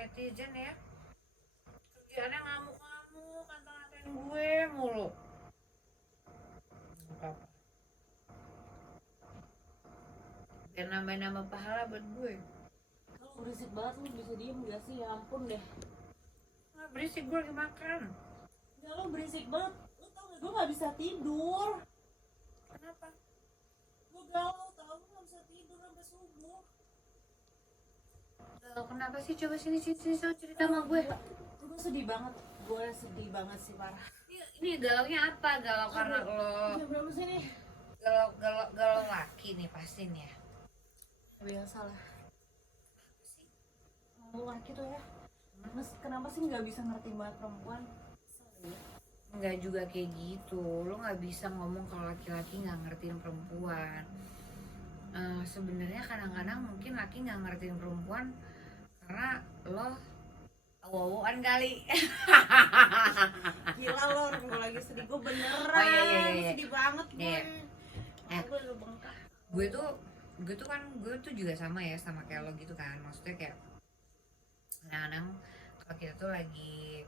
netizen ya, kerjaannya ngamuk-ngamuk, kata-katain gue mulu. Apa? Biar nambah-nambah pahala buat gue. Lu berisik banget, lu bisa diem gak sih? Ya ampun deh. Nggak berisik, gue lagi makan. Ya lu berisik banget. Lu tau gak, gue gak bisa tidur. Kenapa? Gue galau tau, gue gak bisa tidur sampai subuh. Kenapa sih? Coba sini cerita sama gue. Gue sedih banget. Gue sedih banget sih, parah. Ini galaunya apa? Galau karena lo Jam berapa sih nih? galau laki nih pasti nih ya. Biasa lah. Lu laki tuh ya, Mas, kenapa sih nggak bisa ngerti banget perempuan? Nggak juga kayak gitu, lo nggak bisa ngomong kalau laki-laki nggak ngertiin perempuan. Sebenarnya kadang-kadang mungkin laki nggak ngertiin perempuan karena lo awu-awuan kali. Gila lo, gue lagi sedih, gue beneran. Oh, iya. Sedih banget gue. Iya. Gue udah bengkak. gue tuh juga sama ya, sama kayak lo gitu kan. Maksudnya kayak kadang-kadang kalau kita tuh lagi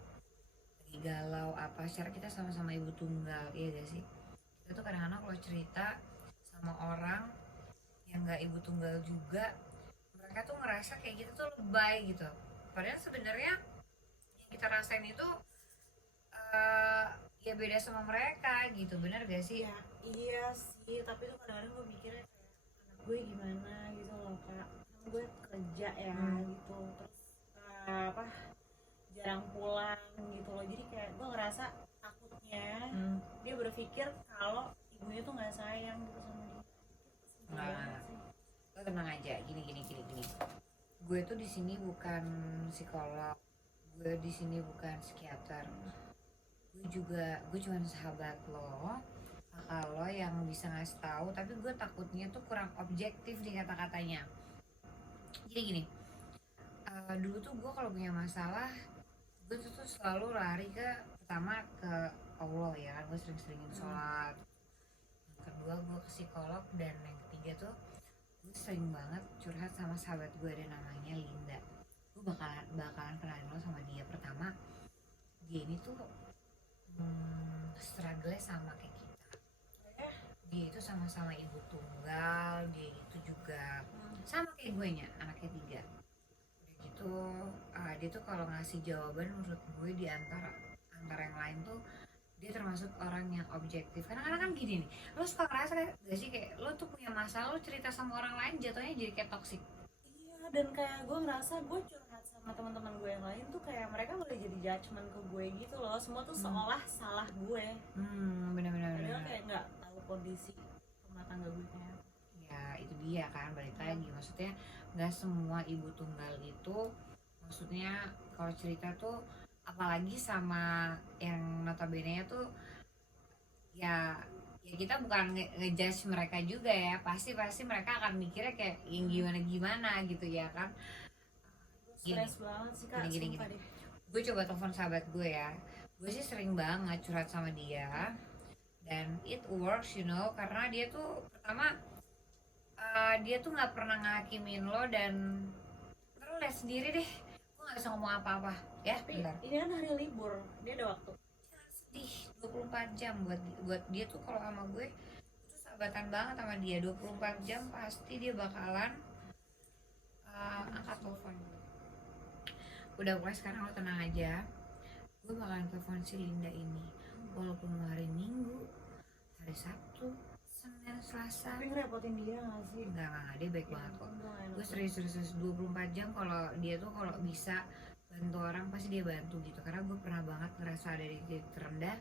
galau apa, secara kita sama-sama ibu tunggal, iya gak sih? Kita tuh kadang-kadang kalau cerita sama orang yang nggak ibu tunggal juga, mereka tuh ngerasa kayak gitu tuh lebay gitu. Padahal sebenarnya yang kita rasain itu ya beda sama mereka gitu, bener gak sih? Ya, iya sih, tapi tuh kadang-kadang gue mikirnya kayak anak gue gimana gitu loh kak. Kan gue kerja ya gitu, terus apa jarang pulang gitu loh, jadi kayak gue ngerasa takutnya dia berpikir kalau ibunya tuh nggak sayang gitu sama dia. Nah, lo tenang aja, gini. Gue tuh di sini bukan psikolog, gue di sini bukan psikiater. Gue cuma sahabat lo, kakak lo yang bisa ngasih tahu. Tapi gue takutnya tuh kurang objektif di kata-katanya. Jadi gini, dulu tuh gue kalau punya masalah, gue tuh selalu lari pertama ke Allah ya kan. Gue sering-seringin sholat. Yang kedua gue ke psikolog, dan yang ketiga tuh gue sering banget curhat sama sahabat gue, ada namanya Linda. Gue bakalan kenalin lo sama dia. Pertama, dia ini tuh struggle sama kayak kita. Dia itu sama-sama ibu tunggal, dia itu juga sama kayak gue nya, anaknya 3. Udah gitu, dia tuh kalau ngasih jawaban menurut gue di antara yang lain tuh dia termasuk orang yang objektif. Kadang-kadang kan gini nih, lo suka ngerasa gak sih kayak lo tuh punya masalah, lo cerita sama orang lain jatuhnya jadi kayak toksik. Iya, dan kayak gue ngerasa gue curhat sama teman-teman gue yang lain tuh kayak mereka boleh jadi judgement ke gue gitu loh, semua tuh seolah salah gue. Benar-benar. Padahal kayak nggak tahu kondisi rumah tangga gue kayak. Ya itu dia kan, balik lagi, maksudnya nggak semua ibu tunggal itu, maksudnya kalau cerita tuh apalagi sama yang notabene nya tuh ya kita bukan ngejudge mereka juga ya, pasti mereka akan mikirnya kayak yang gimana gitu ya kan. Stres banget sih kak, gini. sumpah deh. Gue coba telepon sahabat gue ya, gue sih sering banget curhat sama dia, dan it works karena dia tuh pertama dia tuh nggak pernah ngakimin lo, dan lo lihat sendiri deh, gue nggak bisa ngomong apa-apa ya. Tapi ini kan hari libur, dia ada waktu. Sedih, 24 jam buat dia tuh. Kalau sama gue itu sahabatan banget sama dia, 24 jam pasti dia bakalan angkat telepon. Udah, pokoknya sekarang lo tenang aja, gue bakalan telepon si Linda ini, walaupun hari Minggu, hari Sabtu, Senin, Selasa. Tapi ngerepotin dia gak sih? Enggak, dia baik banget kok. Gue serius 24 jam. Kalau dia tuh kalau bisa bantu orang pasti dia bantu gitu, karena gue pernah banget ngerasa ada di titik terendah,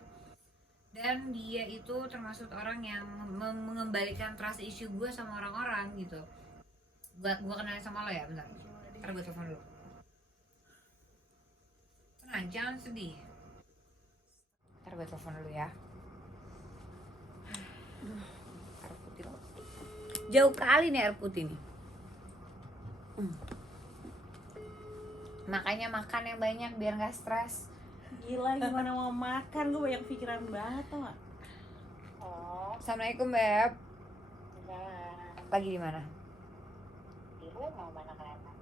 dan dia itu termasuk orang yang mengembalikan trust issue gue sama orang-orang gitu. Gue kenalin sama lo ya, bentar, ntar gue telepon dulu. Tenang, jangan sedih, ntar gue telepon dulu ya. Air putih lo jauh kali nih, air putih nih. Makanya makan yang banyak biar gak stres. Gila, gimana mau makan, gue banyak pikiran banget tau gak? Assalamualaikum Beb. Lagi di mana? Di rumah, mana kelihatan.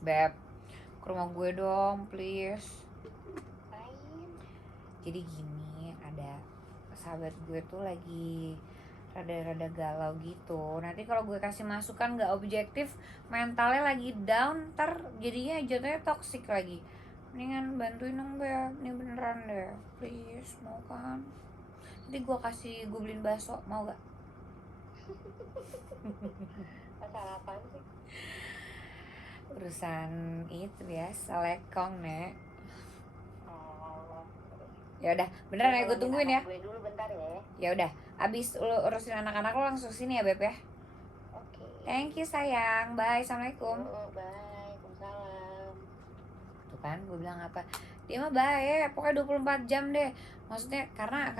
Beb, ke rumah gue dong please. Jadi gini, ada sahabat gue tuh lagi rada-rada galau gitu. Nanti kalau gue kasih masukan gak objektif, mentalnya lagi down, ntar jadinya jatuhnya toxic lagi. Mendingan bantuin dong Beb, ini beneran deh, please, mau kan? Nanti gue beliin bakso, mau gak? Masalah apaan sih? Urusan itu biasa, lekong Nek. Oh, Ya udah, beneran ya, gue tungguin ya. gue dulu bentar ya. Ya udah, abis lu urusin anak-anak lo langsung sini ya Beb ya. Oke. Thank you sayang, bye, assalamualaikum. Bye, waalaikumsalam. Tuh kan gue bilang apa, dia mah baik, pokoknya 24 jam deh. Maksudnya karena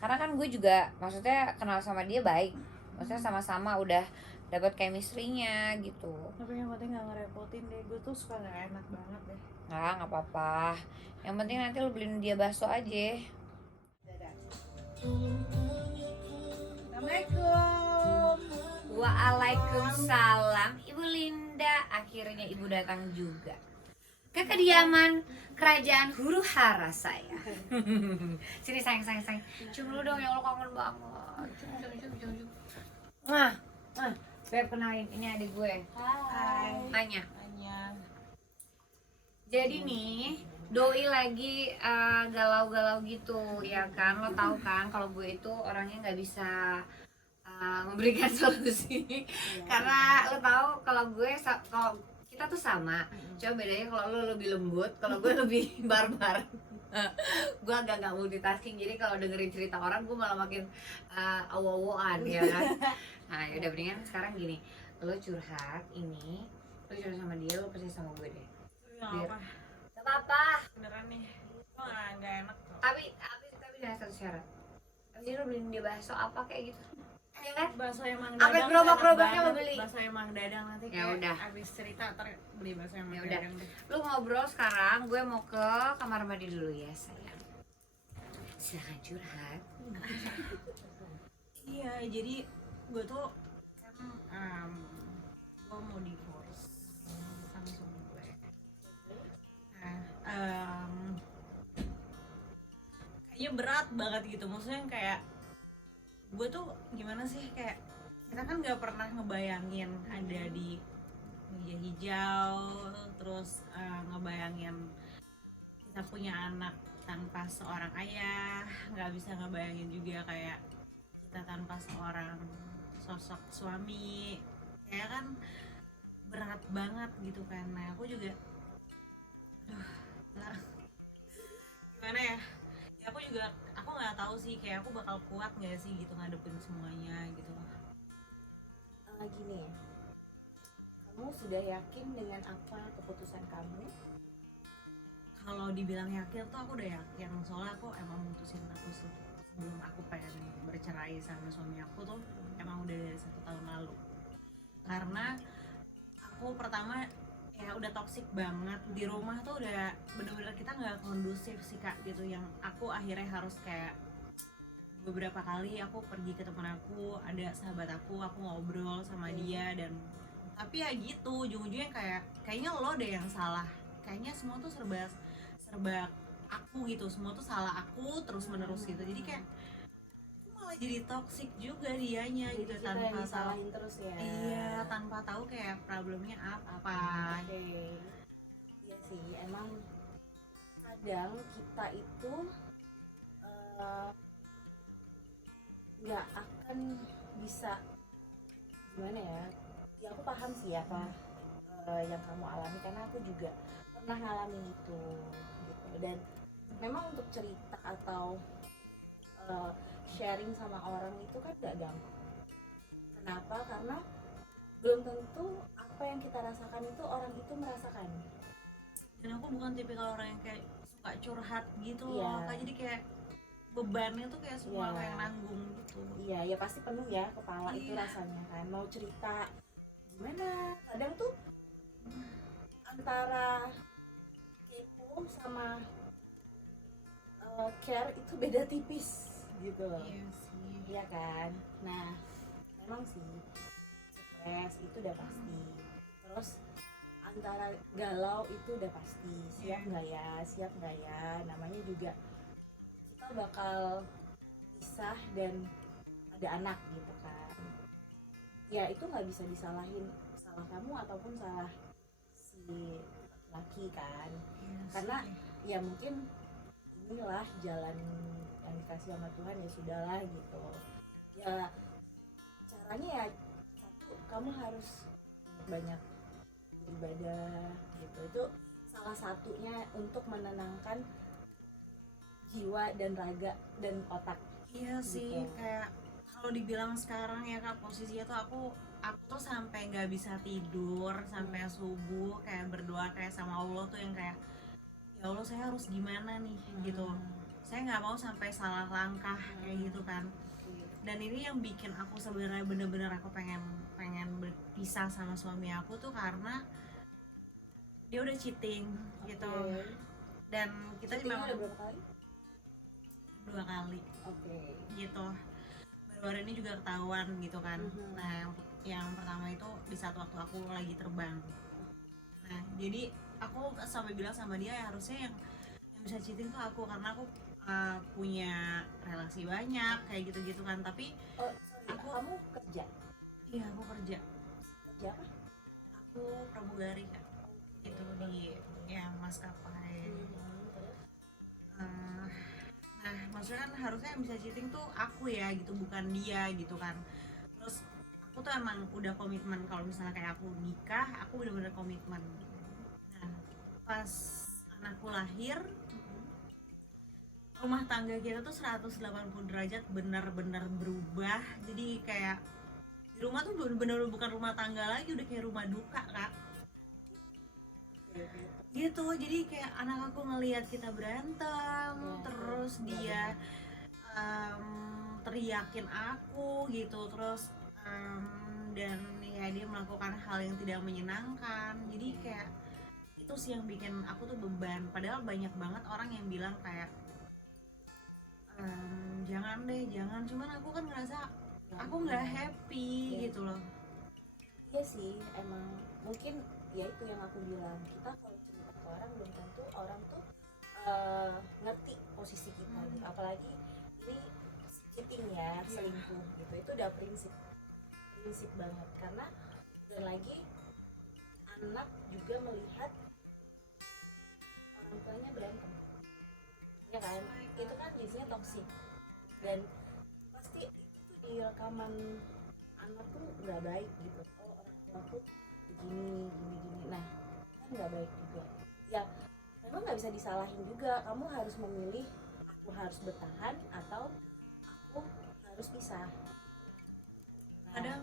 kan gue juga maksudnya kenal sama dia baik, maksudnya sama-sama udah dapat chemistry-nya gitu. Tapi yang penting nggak ngerepotin deh, gue tuh suka nggak enak banget deh. Nggak apa-apa, yang penting nanti lu beliin dia bakso aja. Assalamualaikum. Waalaikumsalam Ibu Linda, akhirnya Ibu datang juga ke kediaman kerajaan huru hara saya. Sini sayang, cium dulu dong, ya Allah kangen banget. Cium. Nah, Beb kenalin, ini adik gue. Hai. Anya. Anya. Jadi nih, doi lagi galau-galau gitu, ya kan? Lo tahu kan kalau gue itu orangnya nggak bisa memberikan solusi. Karena lo tahu kalau kalau kita tuh sama, cuma bedanya kalau lo lebih lembut, kalau gue lebih barbar. Gue agak nggak multitasking, jadi kalau dengerin cerita orang gue malah makin awo-awoan, ya kan? Nah yaudah, mendingan sekarang gini, lo curhat ini, lo curhat sama dia, lo percaya sama gue deh. Nggak apa. Gak apa-apa, Beneran nih. Gue nggak enak kok. tapi dengan satu syarat. Abis ini lo beliin dia bakso apa kayak gitu, ya kan? Bakso yang Mang Apa Dadang. gerobak-gerobaknya enak mau banget. beli? Bakso yang Mang Dadang nanti Ya kayak udah. abis cerita ntar beli bakso yang Ya Mang udah. Dadang deh. Lu ngobrol sekarang, gue mau ke kamar mandi dulu ya sayang. Silahkan curhat. Iya, jadi gue tuh kan gue mau divorce sama suami gue. Nah, kayaknya berat banget gitu. Maksudnya kayak gue tuh gimana sih, kayak kita kan nggak pernah ngebayangin ada di meja hijau, terus ngebayangin kita punya anak tanpa seorang ayah, nggak bisa ngebayangin juga kayak kita tanpa seorang sosok suami, kayak kan berat banget gitu kan. Nah aku juga lah, gimana ya, aku nggak tahu sih kayak aku bakal kuat nggak sih gitu ngadepin semuanya gitu. Gini ya, kamu sudah yakin dengan apa keputusan kamu? Kalau dibilang yakin tuh aku udah yakin, soalnya aku emang mutusin aku sebelum aku pengen bercerai sama suami aku tuh emang udah dari 1 tahun lalu. Karena aku pertama ya udah toksik banget di rumah tuh, udah bener-bener kita nggak kondusif sih Kak gitu, yang aku akhirnya harus kayak beberapa kali aku pergi ke teman aku, ada sahabat aku ngobrol sama dia, dan tapi ya gitu ujung-ujungnya kayaknya lo deh yang salah, kayaknya semua tuh serba aku gitu, semua tuh salah aku terus menerus gitu. Jadi kayak aku malah jadi toksik juga dianya gitu, Kita yang tanpa tahu. disalahin terus ya. Iya, tanpa tahu kayak problemnya apa. Oke. Iya sih, emang kadang kita itu nggak akan bisa, gimana ya aku paham sih apa yang kamu alami, karena aku juga pernah ngalamin itu gitu. Dan memang untuk cerita atau sharing sama orang itu kan gak gampang. Kenapa? Karena belum tentu apa yang kita rasakan itu orang itu merasakan. Dan aku bukan tipikal orang yang kayak suka curhat gitu Iya. loh Kak, jadi kayak bebannya tuh kayak semua Iya. aku yang nanggung gitu. Iya, ya pasti penuh ya kepala itu Iya. rasanya kan. Mau cerita gimana? Kadang tuh antara kepo sama care itu beda tipis gitu loh. Iya sih. Iya kan? Nah, memang sih stres itu udah pasti. Terus antara galau itu udah pasti, siap nggak ya, namanya juga kita bakal pisah dan ada anak gitu kan. Ya itu nggak bisa disalahin, salah kamu ataupun salah si laki kan, karena ya mungkin inilah jalan yang dikasih sama Tuhan, ya sudahlah gitu. Ya caranya ya satu, kamu harus banyak beribadah gitu, itu salah satunya untuk menenangkan jiwa dan raga dan otak. Iya sih, Gitu. kayak kalau dibilang sekarang ya Kak, posisinya tuh aku tuh sampai nggak bisa tidur sampai subuh, kayak berdoa kayak sama Allah tuh yang kayak, ya Allah saya harus gimana nih gitu. Saya nggak mau sampai salah langkah kayak gitu kan. Dan ini yang bikin aku sebenarnya bener-bener aku pengen berpisah sama suami aku tuh karena dia udah cheating gitu. Oke. Dan kita Cheatingnya memang ada berapa kali? 2 kali Oke. gitu. Baru-baru ini juga ketahuan gitu kan. Mhm. Nah yang pertama itu di saat waktu aku lagi terbang. Nah jadi aku sampai bilang sama dia ya harusnya yang bisa cheating tuh aku, karena aku punya relasi banyak kayak gitu-gitu kan. Tapi Oh sorry, kamu kerja? iya aku kerja Apa? aku pramugari kan gitu di ya maskapai. Eh, nah maksudnya kan harusnya yang bisa cheating tuh aku ya gitu, bukan dia gitu kan. Terus aku tuh emang udah komitmen kalau misalnya kayak aku nikah aku bener-bener komitmen. Nah pas anakku lahir rumah tangga kita tuh 180 derajat benar-benar berubah. Jadi kayak di rumah tuh bener-bener bukan rumah tangga lagi, udah kayak rumah duka Kak gitu. Jadi kayak anak aku ngelihat kita berantem terus dia teriakin aku gitu, terus dan ya dia melakukan hal yang tidak menyenangkan. Jadi kayak itu sih yang bikin aku tuh beban, padahal banyak banget orang yang bilang kayak jangan deh jangan, cuman aku kan ngerasa aku nggak happy gitu loh. Iya sih, emang mungkin ya itu yang aku bilang, kita kalau cerita ke orang belum tentu orang tuh ngerti posisi kita gitu. Apalagi ini cheating ya, selingkuh gitu, itu udah prinsip banget. Karena dan lagi anak juga melihat orang tuanya berantem, ya kan, itu kan jadinya toksik, dan pasti itu tuh di rekaman anak tuh nggak baik gitu. Oh orang tua tuh begini gini gini, nah kan nggak baik juga. Ya memang nggak bisa disalahin juga, kamu harus memilih, aku harus bertahan atau aku harus pisah. Nah, Kadang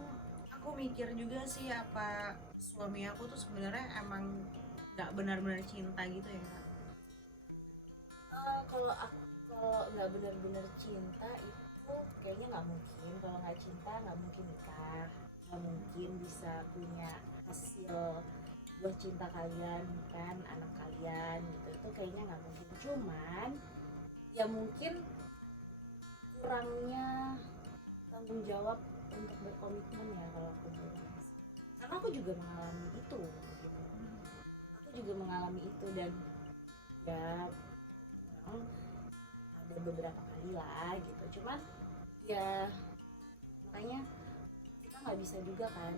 aku mikir juga sih apa suami aku tuh sebenarnya emang nggak benar-benar cinta gitu ya Kak? kalau nggak benar-benar cinta itu kayaknya nggak mungkin. Kalau nggak cinta nggak mungkin nikah, nggak mungkin bisa punya hasil buah cinta kalian kan, anak kalian gitu, itu kayaknya nggak mungkin. Cuman ya mungkin kurangnya tanggung jawab untuk berkomitmen ya, kalau aku bilang, karena aku juga mengalami itu gitu. Aku juga mengalami itu, dan ya memang ada beberapa kali lah gitu. Cuman ya makanya kita nggak bisa juga kan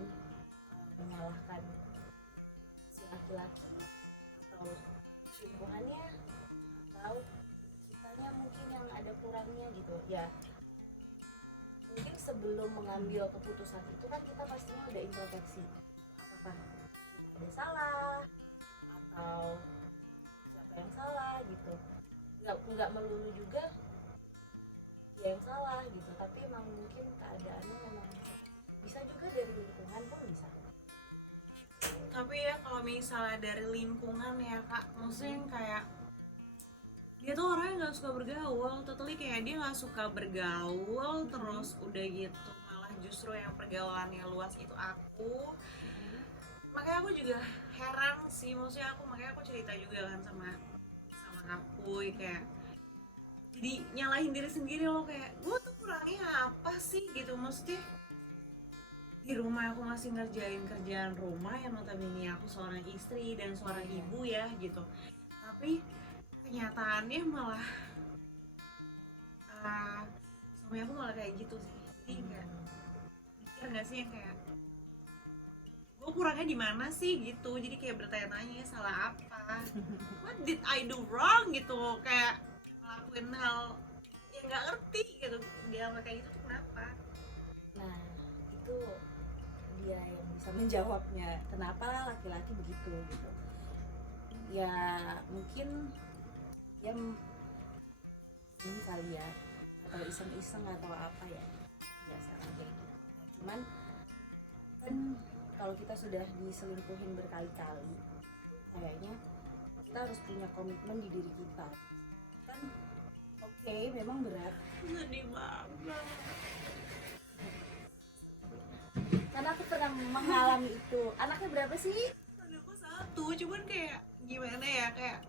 menyalahkan si laki-laki atau selingkuhannya, atau kitanya mungkin yang ada kurangnya gitu ya. Mungkin sebelum mengambil keputusan itu kan kita pastinya udah introspeksi, apakah kita ada salah atau siapa yang salah gitu. Nggak melulu juga dia yang salah gitu, tapi emang mungkin keadaannya memang bisa juga dari lingkungan pun bisa. Tapi ya kalau misalnya dari lingkungan ya Kak, maksudnya kayak dia tuh orangnya nggak suka bergaul, totally kayak dia nggak suka bergaul. Terus udah gitu malah justru yang pergaulannya luas itu aku. Makanya aku juga heran sih, maksudnya makanya aku cerita juga kan sama aku kayak jadi nyalahin diri sendiri loh, kayak gue tuh kurangnya apa sih gitu. Maksudnya di rumah aku masih ngerjain kerjaan rumah yang notabene aku seorang istri dan seorang ibu ya gitu, tapi kenyataannya malah uh, suami aku malah kayak gitu sih. Jadi kayak mikir nggak sih yang kayak gue kurangnya di mana sih gitu, jadi kayak bertanya-tanya salah apa, what did I do wrong gitu, kayak ngelakuin hal yang nggak ngerti gitu, dia kayak gitu tuh kenapa. Nah, itu dia yang bisa menjawabnya kenapa laki-laki begitu gitu. Ya mungkin dia ini kali ya, atau iseng-iseng atau apa ya, biasa kayak gitu. Nah, cuman kan kalau kita sudah diselingkuhin berkali-kali, kayaknya kita harus punya komitmen di diri kita kan. Oke, memang berat Sedih banget. karena aku pernah mengalami itu. Anaknya berapa sih? Aku satu, cuman kayak gimana ya, kayak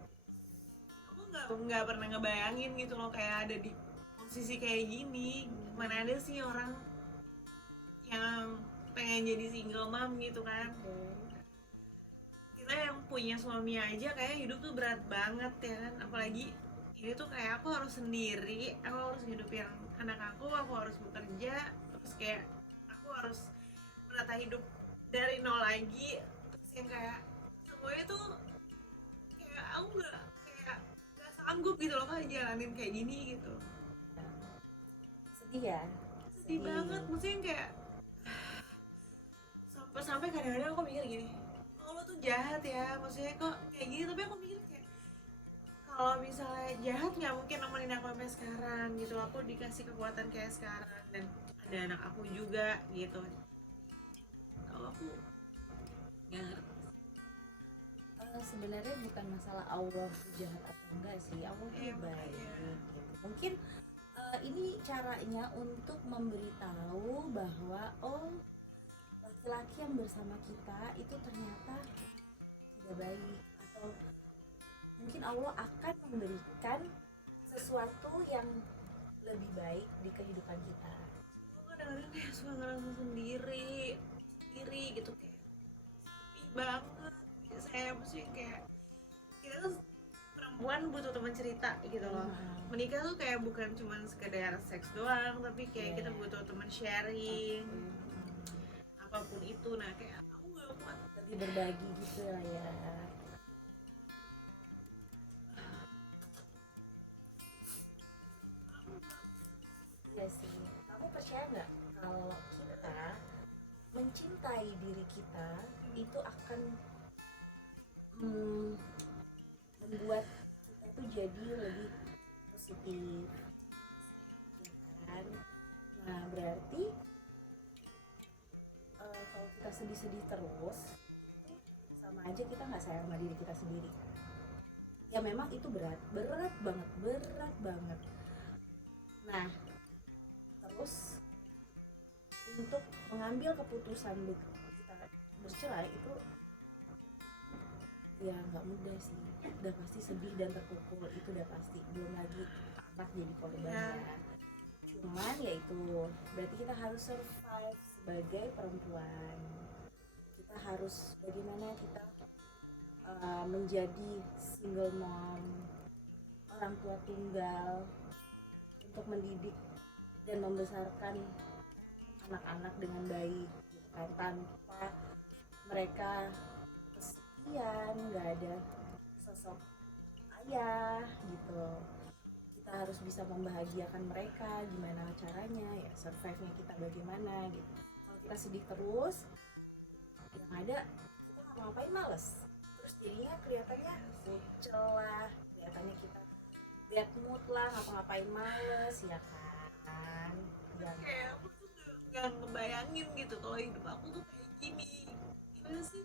aku nggak pernah ngebayangin gitu loh kayak ada di posisi kayak gini. Mana ada sih orang yang pengen jadi single mom gitu kan. Kita yang punya suami aja kayak hidup tuh berat banget ya kan, apalagi ini tuh kayak aku harus sendiri, aku harus hidupin anak aku harus bekerja, terus kayak aku harus menata hidup dari nol lagi, terus yang kayak semuanya tuh kayak aku nggak sanggup gitu loh kan jalanin kayak gini gitu. Sedih ya, Sedih banget, maksudnya kayak sampai kadang-kadang aku mikir gini, oh lo tuh jahat ya, maksudnya kok kayak gini, tapi aku mikir kayak kalau misalnya jahat nggak mungkin nemenin aku sampai sekarang gitu, aku dikasih kekuatan kayak sekarang dan ada anak aku juga gitu. Kalau aku nggak ngerti. Sebenarnya bukan masalah Allah jahat atau enggak sih, Allah itu Iya, baik makanya. gitu. Mungkin ini caranya untuk memberitahu bahwa oh, laki-laki yang bersama kita itu ternyata tidak baik, atau mungkin Allah akan memberikan sesuatu yang lebih baik di kehidupan kita. Aku kadang-kadang kayak suka ngerasa sendiri gitu, kayak sepi banget. Saya maksudnya kayak kita tuh perempuan butuh teman cerita gitu loh. Menikah tuh kayak bukan cuma sekedar seks doang, tapi kayak kita butuh teman sharing apapun itu. Nah kayak aku nggak kuat. Lebih berbagi gitu lah ya. Iya sih, kamu percaya nggak kalau kita mencintai diri kita itu akan membuat kita tuh jadi lebih positif, ya kan? Nah berarti kalau kita sedih-sedih terus itu sama aja kita nggak sayang sama diri kita sendiri. Ya memang itu berat banget. Nah terus untuk mengambil keputusan kita bercerai itu ya nggak mudah sih, udah pasti sedih dan terpukul, itu udah pasti, belum lagi anak jadi korbannya. Cuman ya itu berarti kita harus survive sebagai perempuan, kita harus bagaimana kita menjadi single mom, orang tua tunggal, untuk mendidik dan membesarkan anak-anak dengan baik gitu kan, tanpa mereka kesepian, nggak ada sosok ayah gitu. Kita harus bisa membahagiakan mereka, gimana caranya ya, survive-nya kita bagaimana gitu. Kalau kita sedih terus yang ada kita ngapa-ngapain males, terus jadinya kelihatannya kucel lah, kelihatannya kita bad mood lah, ngapa-ngapain males ya kan. Kayak aku tuh nggak ngebayangin gitu kalau hidup aku tuh kayak gini. Gimana sih?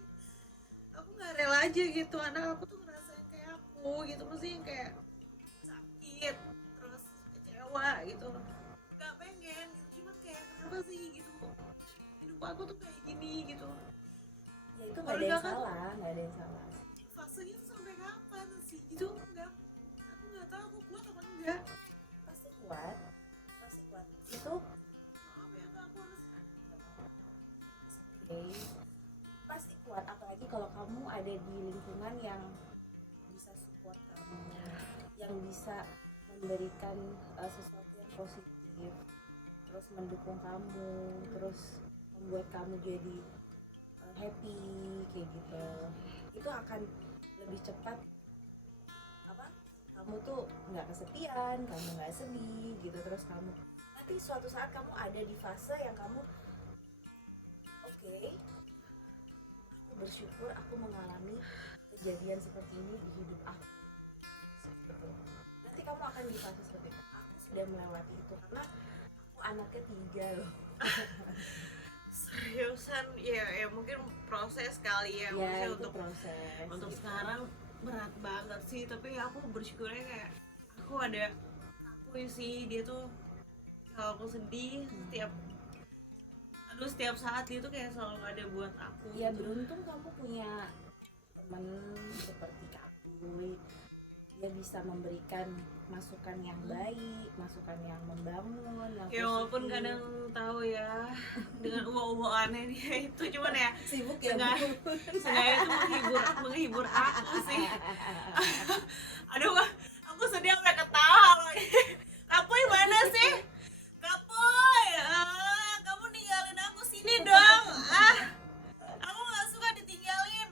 Aku nggak rela aja gitu anak aku tuh ngerasain kayak aku gitu, maksudnya kayak sakit terus kecewa gitu. Nggak pengen gitu, cuman kayak kenapa sih gitu? Hidup aku tuh kayak gini gitu. Ya itu nggak ada yang salah, Fasenya tuh sampai kapan sih gitu? Nggak, aku nggak tahu aku kuat apa enggak. pasti kuat itu. Maaf ya Kak, aku harus oke, pasti kuat. Apalagi kalau kamu ada di lingkungan yang bisa support kamu, yang bisa memberikan sesuatu yang positif, terus mendukung kamu, terus membuat kamu jadi happy kayak gitu. Itu akan lebih cepat apa, kamu tuh nggak kesepian, kamu nggak sedih gitu. Terus kamu nanti suatu saat kamu ada di fase yang kamu oke, aku bersyukur aku mengalami kejadian seperti ini di hidup aku. Seperti itu. Nanti kamu akan di fase seperti itu. Aku sudah melewati itu karena aku anaknya 3 loh. Seriusan ya mungkin proses kali ya, Ya maksudnya itu untuk proses. untuk gitu. sekarang berat banget sih, tapi aku bersyukurnya kayak aku ada aku sih, dia tuh kalau aku sedih setiap saat dia tuh kayak selalu ada buat aku Ya gitu. beruntung kamu punya teman seperti Kapuy. Dia bisa memberikan masukan yang baik, masukan yang membangun, yang Ya walaupun positif. kadang tahu ya dengan uwa-uwaannya dia itu cuman ya sibuk ya Sengaja- Bu. sengaja itu menghibur aku sih. Aduh, aku sedih sampai ketawa lagi. Kapuy mana sih? Kapuy, kamu ninggalin aku sini dong. Aku nggak suka ditinggalin.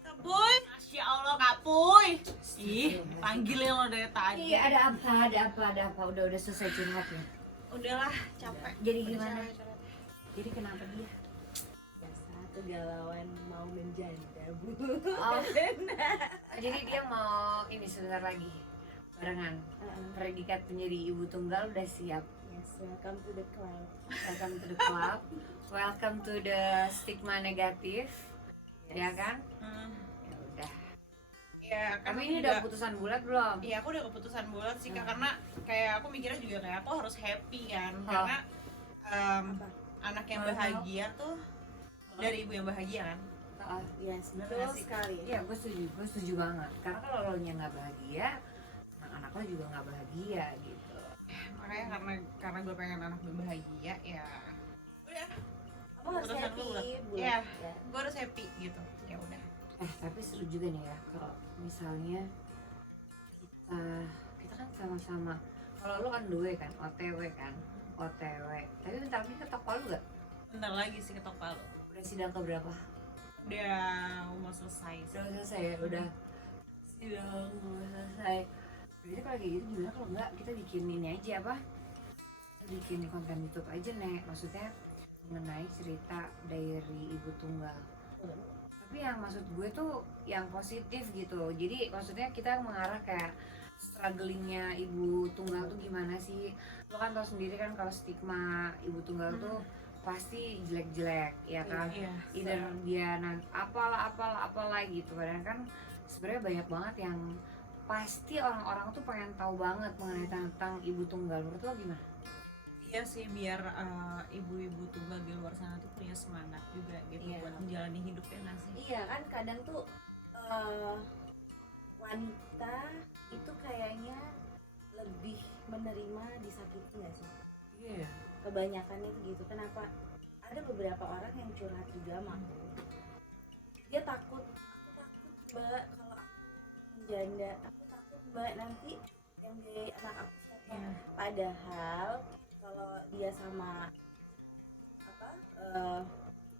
Kapuy, Masya Allah Kapuy. Ih, panggilin lo dari tadi. Iya, ada apa, udah selesai curhatnya. Udahlah, capek. Jadi Udah gimana? capek. Jadi kenapa dia? Biasa kegalauan mau menjanda Bu. Oh, jadi dia mau ini sebentar lagi barengan. Predikat menjadi ibu tunggal udah siap. Yes, welcome to the club. Welcome to the club. Welcome to the stigma negatif. Ya kan? Ya udah. Ya, Tapi karena ini juga- udah keputusan bulat belum? Iya, aku udah keputusan bulat sih Kak, Hmm. karena kayak aku mikirnya juga kayak aku harus happy kan, Oh. karena Apa? anak yang Oh. bahagia tuh dari ibu yang bahagia kan. Ah, Yes, Bener betul nggak sih? sekali. iya, gue setuju banget. Karena kalau lo nya nggak bahagia, anak-anak lo juga nggak bahagia gitu. Makanya karena gue pengen anak gue bahagia ya udah, Kamu harus Keputusan happy, bulat. bulat. Iya. Ya. gue harus happy gitu. Ya udah. Tapi seru juga nih ya kalau misalnya kita kan sama-sama. Kalau lo kan 2 kan, OTW kan, OTW. Tapi bentar lagi ketok palu gak? Bentar lagi sih ketok palu. Udah sidang keberapa? Udah mau selesai sih. Udah selesai ya, udah sidang udah selesai. Berarti kalau kayak gitu gimana kalau enggak kita bikin ini aja apa? Kita bikin konten YouTube aja nih, maksudnya mengenai cerita diary ibu tunggal. Tapi yang maksud gue tuh yang positif gitu. Jadi maksudnya kita mengarah kayak strugglingnya ibu tunggal tuh gimana sih? Lo kan tau sendiri kan kalau stigma ibu tunggal tuh pasti jelek-jelek ya kan? Iya. Either dia apalah gitu. Padahal kan sebenarnya banyak banget yang pasti orang-orang tuh pengen tahu banget mengenai tentang ibu tunggal. Menurut lo gimana? Iya sih, biar ibu-ibu tunggal di luar sana tuh punya semangat juga gitu Iya. buat menjalani hidupnya nggak sih? Iya kan kadang tuh wanita itu kayaknya lebih menerima disakiti nggak sih? Iya. Kebanyakannya itu gitu. Kenapa? Ada beberapa orang yang curhat juga sama aku. Dia takut, aku takut Mbak kalau aku menjanda, aku takut Mbak nanti yang biayai anak aku siapa? Iya. Padahal kalau dia sama apa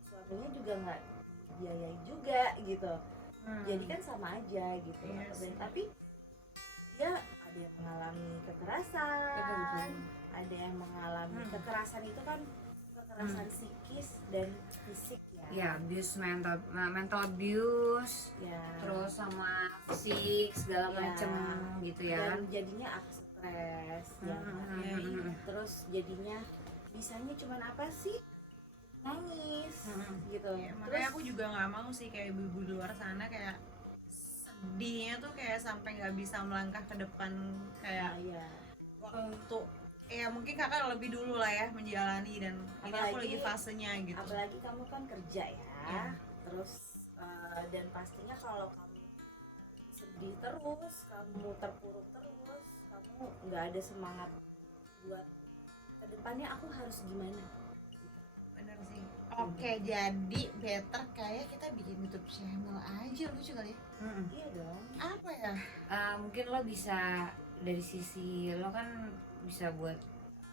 suaminya juga nggak dibiayai juga gitu. Jadi kan sama aja gitu. Iya Dan sih. tapi dia ada yang mengalami kekerasan, Betul. ada yang mengalami kekerasan itu kan kekerasan psikis dan fisik ya. Ya, abuse mental abuse, Ya. terus sama fisik segala Ya. macem gitu ya kan. Dan jadinya aku stres ya. Iya, iya. Terus jadinya bisanya cuman apa sih? Nangis gitu. Ya, makanya aku juga nggak mau sih kayak ibu-ibu di luar sana kayak sedihnya tuh kayak sampai nggak bisa melangkah ke depan kayak ya. waktu ya mungkin kakak lebih dulu lah ya menjalani, dan ini aku Apalagi- lagi fasenya gitu. Apalagi kamu kan kerja ya. Iya. Terus dan pastinya kalau kamu sedih terus, kamu terpuruk terus, kamu nggak ada semangat buat kedepannya aku harus gimana. Bener sih. Oke, jadi better kayak kita bikin YouTube channel aja, lucu kali ya. Iya dong. Apa ya? Mungkin lo bisa dari sisi lo kan bisa buat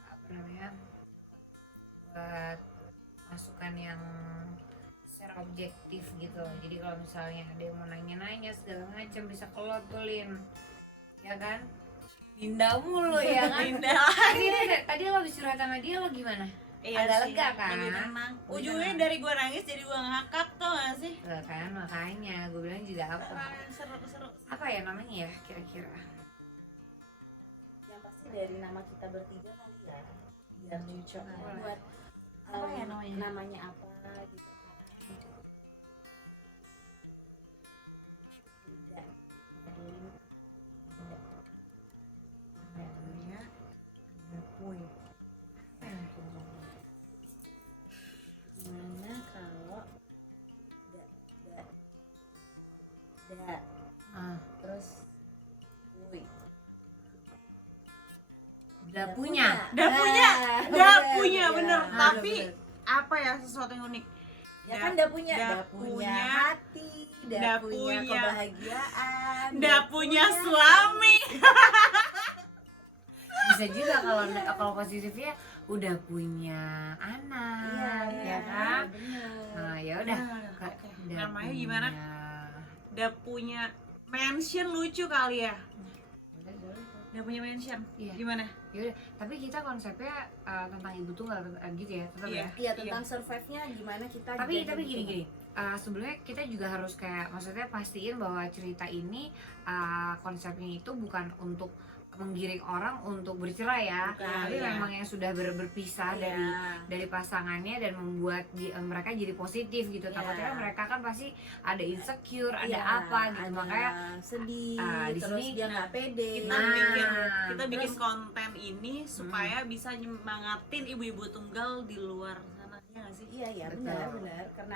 apa namanya, buat masukan yang secara objektif gitu. Jadi kalau misalnya ada yang mau nanya-nanya segala macam bisa ke lo tuh, Lin, ya kan? Dinda mulu ya kan? Dinda. Tadi lo habis curhat sama dia, lo gimana? Agak lega kan? Lebih tenang. Lebih Ujungnya tenang. dari gua nangis jadi gua ngakak tuh gak sih? Tuh kan, makanya gue bilang juga Seru. apa ya namanya ya kira-kira. Yang pasti dari nama kita bertiga kali ya. Biar cocok Boleh. buat Apa ya namanya? namanya apa gitu kan. Tidak. Namanya Puy. Gimana kalau da terus woi Udah punya. Udah punya bener. Nah, Tapi bener. apa ya sesuatu yang unik? ya kan da punya punya hati, da da punya punya- kebahagiaan, Udah punya suami. Bisa juga kalau positifnya udah punya anak, iya ya kan? bener. Nah, ya udah. Oke. Udah Namanya punya. gimana? Udah punya mention lucu kali ya. Boleh. Udah punya mention. Iya. Gimana? Yaudah, tapi kita konsepnya tentang ibu tunggal gitu ya, tetap Iya. ya. Iya tentang survive-nya gimana kita Tapi jadi gini gitu. sebelumnya kita juga harus kayak maksudnya pastiin bahwa cerita ini konsepnya itu bukan untuk menggiring orang untuk bercerai ya, Bukan, tapi iya. memang yang sudah berpisah Iya. dari pasangannya dan membuat mereka jadi positif gitu. Iya. Takutnya mereka kan pasti ada insecure, ada Iya, apa gitu, ada makanya sedih di terus sini- dia nggak pede Kita Nah, bikin terus- konten ini supaya bisa nyemangatin ibu-ibu tunggal di luar sana, ya nggak sih? iya Betul. benar karena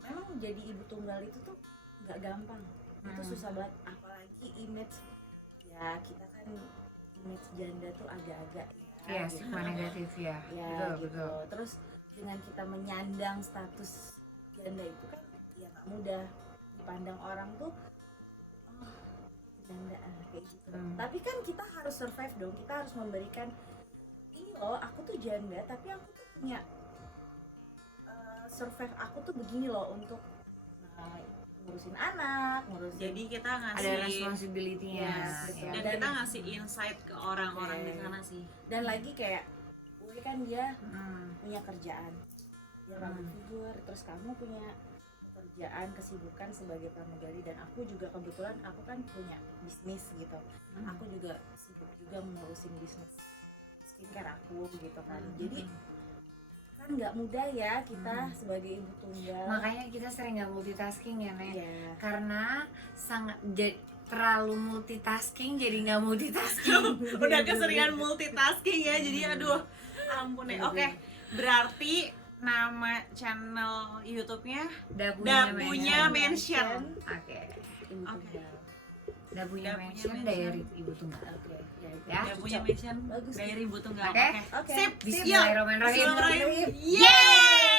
memang jadi ibu tunggal itu tuh nggak gampang, itu susah banget, apalagi image ya kita kan image janda tuh agak-agak ya gitu. stigma negatif ya. Ya Betul, gitu. betul. Terus dengan kita menyandang status janda itu kan ya nggak mudah dipandang orang tuh, oh janda kayak gitu. Tapi kan kita harus survive dong. Kita harus memberikan ini loh, aku tuh janda tapi aku tuh punya survive aku tuh begini loh untuk ngurusin anak, ngurusin. Jadi kita Ada ngasih responsibility-nya. Yes, ya. dan kita ngasih insight ke orang-orang di sana sih. Dan lagi kayak gue kan dia Hmm. punya kerjaan, dia public figure, terus kamu punya pekerjaan, kesibukan sebagai pramugari, dan aku juga kebetulan aku kan punya bisnis gitu. Aku juga sibuk juga mengurusin bisnis skincare aku gitu kan. Jadi kan nggak mudah ya kita sebagai ibu tunggal. Makanya kita sering nggak multitasking ya, Nek. Iya. Karena terlalu multitasking jadi nggak multitasking. Udah keseringan multitasking ya, jadi aduh ampun ya. Oke, berarti nama channel YouTube-nya Udah punya mention. Oke. Ibu Oke. tunggal. Udah punya Udah punya mention mention. dari ibu tunggal. Oke, ya itu. Ya. Udah punya mention Bagus. dari ibu tunggal. Oke. Oke. Sip, Bismillahirrahmanirrahim. Bismillahirrahmanirrahim. Yeay!